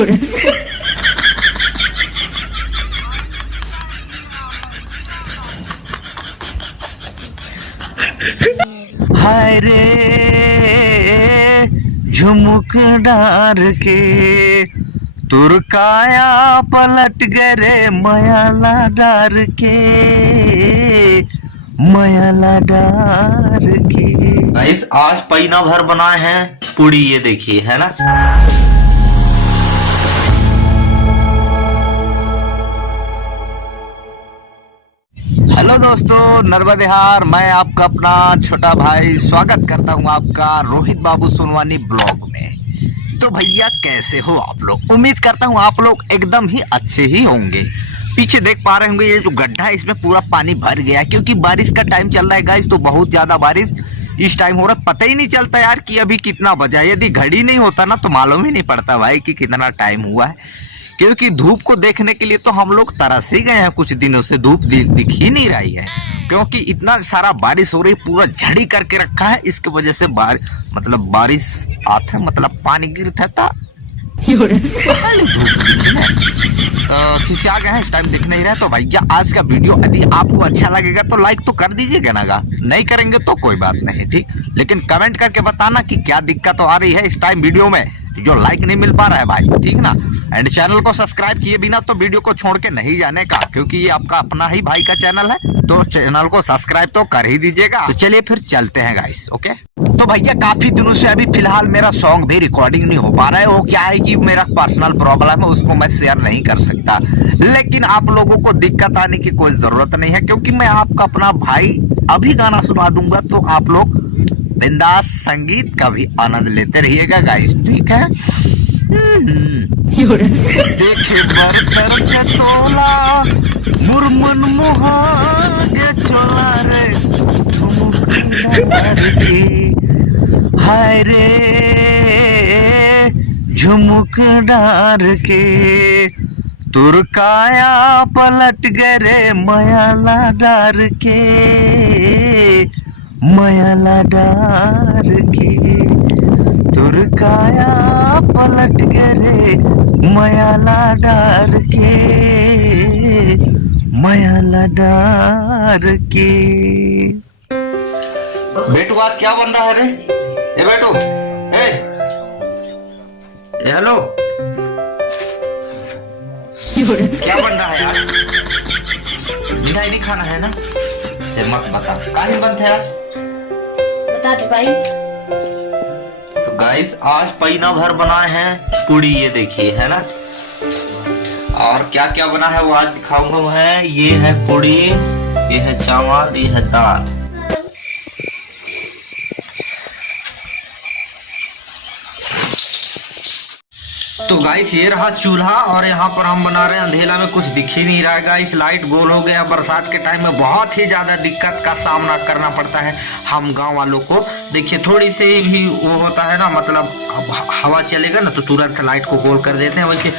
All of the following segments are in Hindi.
हाय रे झुमुक डार के तुरकाया पलट गरे मयाला डार के मयाला डार के। गाइस आज पैना भर बनाए हैं पूड़ी, ये देखिए है ना। हेलो दोस्तों, नर्मदेहार, मैं आपका अपना छोटा भाई स्वागत करता हूं आपका रोहित बाबू सोनवानी ब्लॉग में। तो भैया कैसे हो आप लोग? उम्मीद करता हूं आप लोग एकदम ही अच्छे ही होंगे। पीछे देख पा रहे होंगे ये जो गड्ढा है इसमें पूरा पानी भर गया क्योंकि बारिश का टाइम चल रहा है गाइस। तो बहुत ज्यादा बारिश इस टाइम हो रहा है, पता ही नहीं चलता यार कि अभी कितना बजा है। यदि घड़ी नहीं होता ना तो मालूम ही नहीं पड़ता भाई कि कितना टाइम हुआ है, क्योंकि धूप को देखने के लिए तो हम लोग तरस ही गए हैं। कुछ दिनों से धूप दिख ही नहीं रही है क्योंकि इतना सारा बारिश हो रही, पूरा झड़ी करके रखा है। इसकी वजह से बारिश आता है, मतलब पानी गिरता था खिंचा गया है, इस टाइम दिख नहीं रहा। तो भैया आज का वीडियो यदि आपको अच्छा लगेगा तो लाइक तो कर दीजिएगा ना, नहीं करेंगे तो कोई बात नहीं, ठीक। लेकिन कमेंट करके बताना कि क्या दिक्कत आ रही है इस टाइम वीडियो में, जो लाइक नहीं मिल पा रहा है भाई, ठीक ना। एंड चैनल को सब्सक्राइब किए बिना तो वीडियो को छोड़ के नहीं जाने का, क्योंकि ये आपका अपना ही भाई का चैनल है, तो चैनल को सब्सक्राइब तो कर ही दीजिएगा। तो चलिए फिर चलते हैं गाइस, ओके। तो भैया काफी दिनों से अभी फिलहाल मेरा सॉन्ग भी रिकॉर्डिंग नहीं हो पा रहा है। वो क्या है कि मेरा पर्सनल प्रॉब्लम है, उसको मैं शेयर नहीं कर सकता। लेकिन आप लोगों को दिक्कत आने की कोई जरूरत नहीं है, क्योंकि मैं आपका अपना भाई अभी गाना सुना दूंगा, तो आप लोग बिंदास संगीत का भी आनंद लेते रहिएगा गाइस, ठीक है। देखे बर्तर से तोला मुरमुन मुहागे चोला रे झुमुक डार के। हाय रे झुमुक डार के तुरकाया पलट गरे मयाला डार के मयाला डार के तुरकाया पलट गरे मयाला डार के मयाला डार के। बेटू आज क्या बन रहा है रे? ए बेटू, हेलो, क्या बन रहा है आज? मिठाई नहीं खाना है ना? से मत बता, काहे बनते है आज? बता दे भाई। तो गाइस आज पैना भर बनाए हैं पूड़ी, ये देखिए है ना। और क्या क्या बना है वो आज दिखाऊंगा मैं। ये है पूड़ी, ये है चावल, ये है दाल। तो गाइस ये रहा चूल्हा और यहाँ पर हम बना रहे हैं। अंधेला में कुछ दिख ही नहीं रहा है गाइस, लाइट गोल हो गया। बरसात के टाइम में बहुत ही ज्यादा दिक्कत का सामना करना पड़ता है हम गांव वालों को। देखिए थोड़ी सी भी वो होता है ना, मतलब हवा चलेगा ना तो तुरंत लाइट को गोल कर देते हैं। वैसे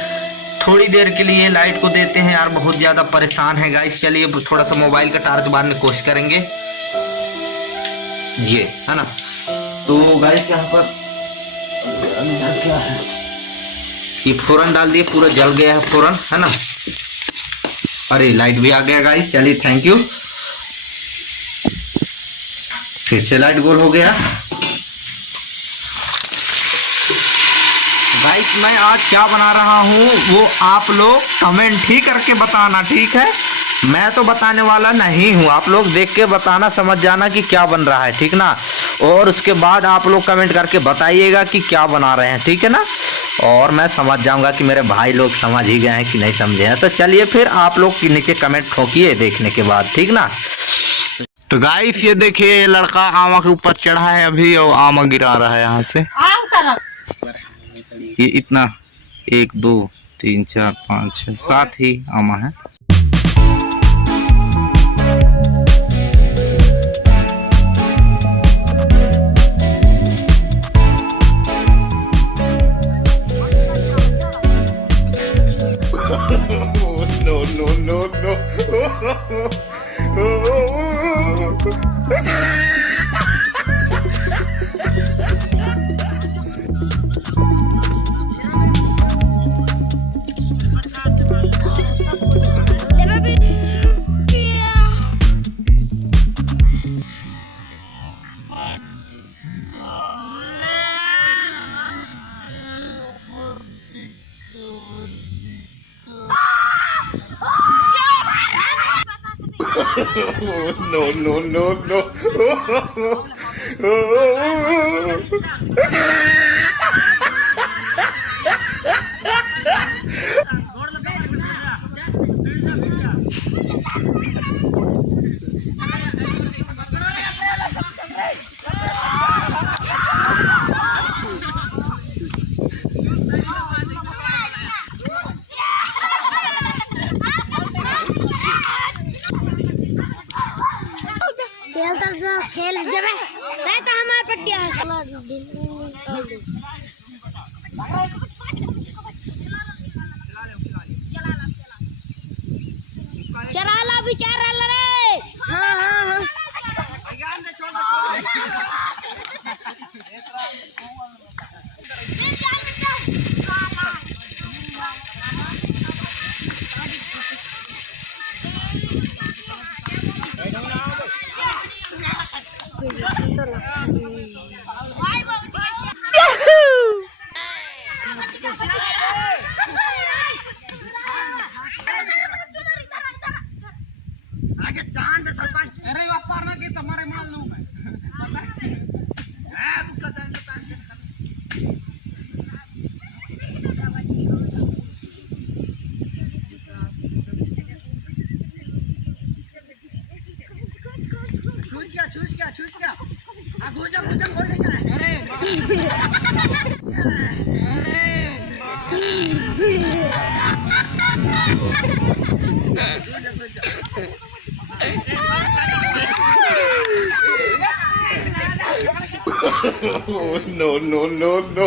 थोड़ी देर के लिए लाइट को देते हैं यार, बहुत ज्यादा परेशान है गाइस। चलिए थोड़ा सा मोबाइल का टार्च मारने की कोशिश करेंगे, ये है ना। तो गाइस यहाँ पर क्या है, ये फोरन डाल दिए, पूरा जल गया है फोरन, है ना। अरे लाइट भी आ गया गाइस, चलिए थैंक यू। फिर से लाइट गोल हो गया। गाइस मैं आज क्या बना रहा हूँ वो आप लोग कमेंट ही करके बताना, ठीक है। मैं तो बताने वाला नहीं हूँ, आप लोग देख के बताना, समझ जाना कि क्या बन रहा है, ठीक ना। और उसके बाद आप लोग कमेंट करके बताइएगा कि क्या बना रहे हैं, ठीक है ना। और मैं समझ जाऊंगा कि मेरे भाई लोग समझ ही गए हैं कि नहीं समझे हैं। तो चलिए फिर आप लोग नीचे कमेंट ठोकिए देखने के बाद, ठीक ना। तो गाइस ये देखिए ये लड़का आमा के ऊपर चढ़ा है अभी, और आमा गिरा रहा है यहाँ से। ये इतना 1 2 3 4 5 6 7 ही आमा है। No, no, no, no. खेल जब तो हमारे पट्टिया चला ला बिचारा रे। हाँ हाँ हाँ छूट गया No, no, no, no.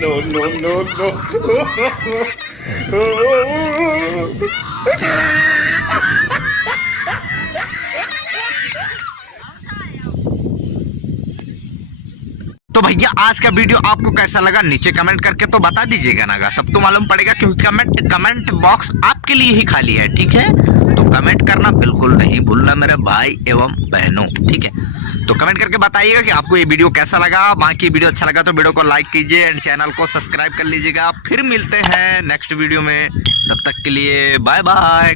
No, no, no, no. तो भैया आज का वीडियो आपको कैसा लगा नीचे कमेंट करके तो बता दीजिएगा ना, तब तो मालूम पड़ेगा, क्योंकि कमेंट बॉक्स आपके लिए ही खाली है। ठीक है, तो कमेंट करना बिल्कुल नहीं भूलना मेरे भाई एवं बहनों। ठीक है, तो कमेंट करके बताइएगा कि आपको ये वीडियो कैसा लगा। बाकी वीडियो अच्छा लगा तो वीडियो को लाइक कीजिए एंड चैनल को सब्सक्राइब कर लीजिएगा। फिर मिलते हैं नेक्स्ट वीडियो में, तब तक के लिए बाय बाय।